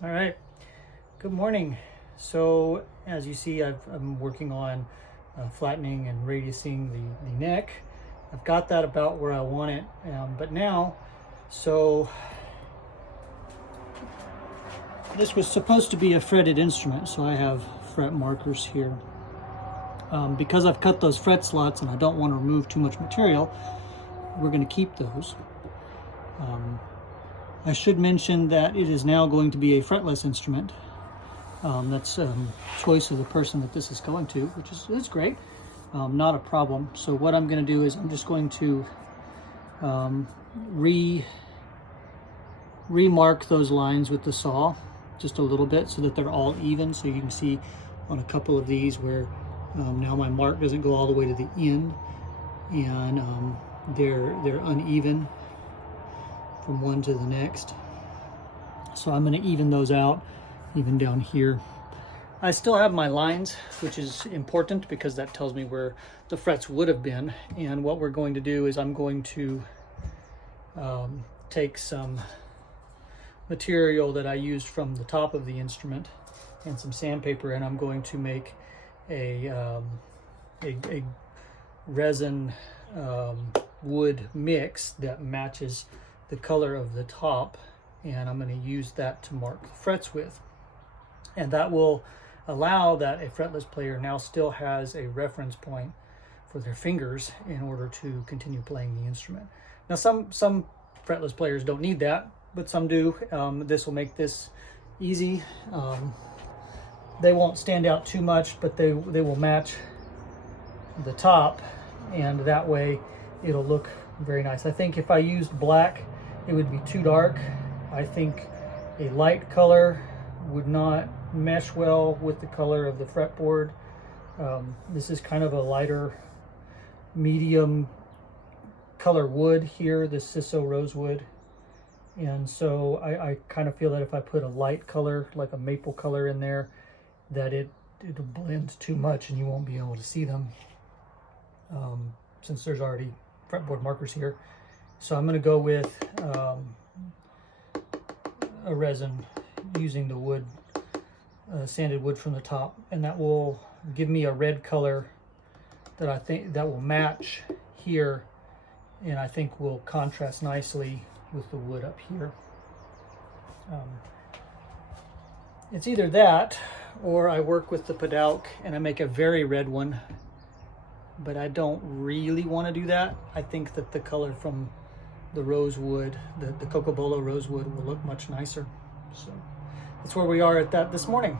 All right, good morning. So as you see, I'm working on flattening and radiusing the neck. I've got that about where I want it, but now, so this was supposed to be a fretted instrument, so I have fret markers here. Because I've cut those fret slots and I don't want to remove too much material, we're going to keep those. I should mention that it is now going to be a fretless instrument. That's choice of the person that this is going to, which is great, not a problem. So what I'm going to do is I'm just going to remark those lines with the saw just a little bit so that they're all even. So you can see on a couple of these where now my mark doesn't go all the way to the end, and they're uneven from one to the next. So I'm going to even those out, even down here. I still have my lines, which is important because that tells me where the frets would have been. And what we're going to do is I'm going to take some material that I used from the top of the instrument and some sandpaper, and I'm going to make a resin wood mix that matches the color of the top, and I'm going to use that to mark the frets with. And that will allow that a fretless player now still has a reference point for their fingers in order to continue playing the instrument. Now some fretless players don't need that, but some do. This will make this easy. They won't stand out too much, but they will match the top, and that way it'll look very nice. I think if I used black, it would be too dark. I think a light color would not mesh well with the color of the fretboard. This is kind of a lighter medium color wood here, this Ciso rosewood. And so I kind of feel that if I put a light color, like a maple color in there, that it'll blend too much and you won't be able to see them, since there's already fretboard markers here. So I'm going to go with a resin using the wood, sanded wood from the top, and that will give me a red color that I think that will match here, and I think will contrast nicely with the wood up here. It's either that or I work with the Padauk and I make a very red one, but I don't really want to do that. I think that the color from the rosewood, the Cocobolo rosewood, will look much nicer. So that's where we are at that this morning.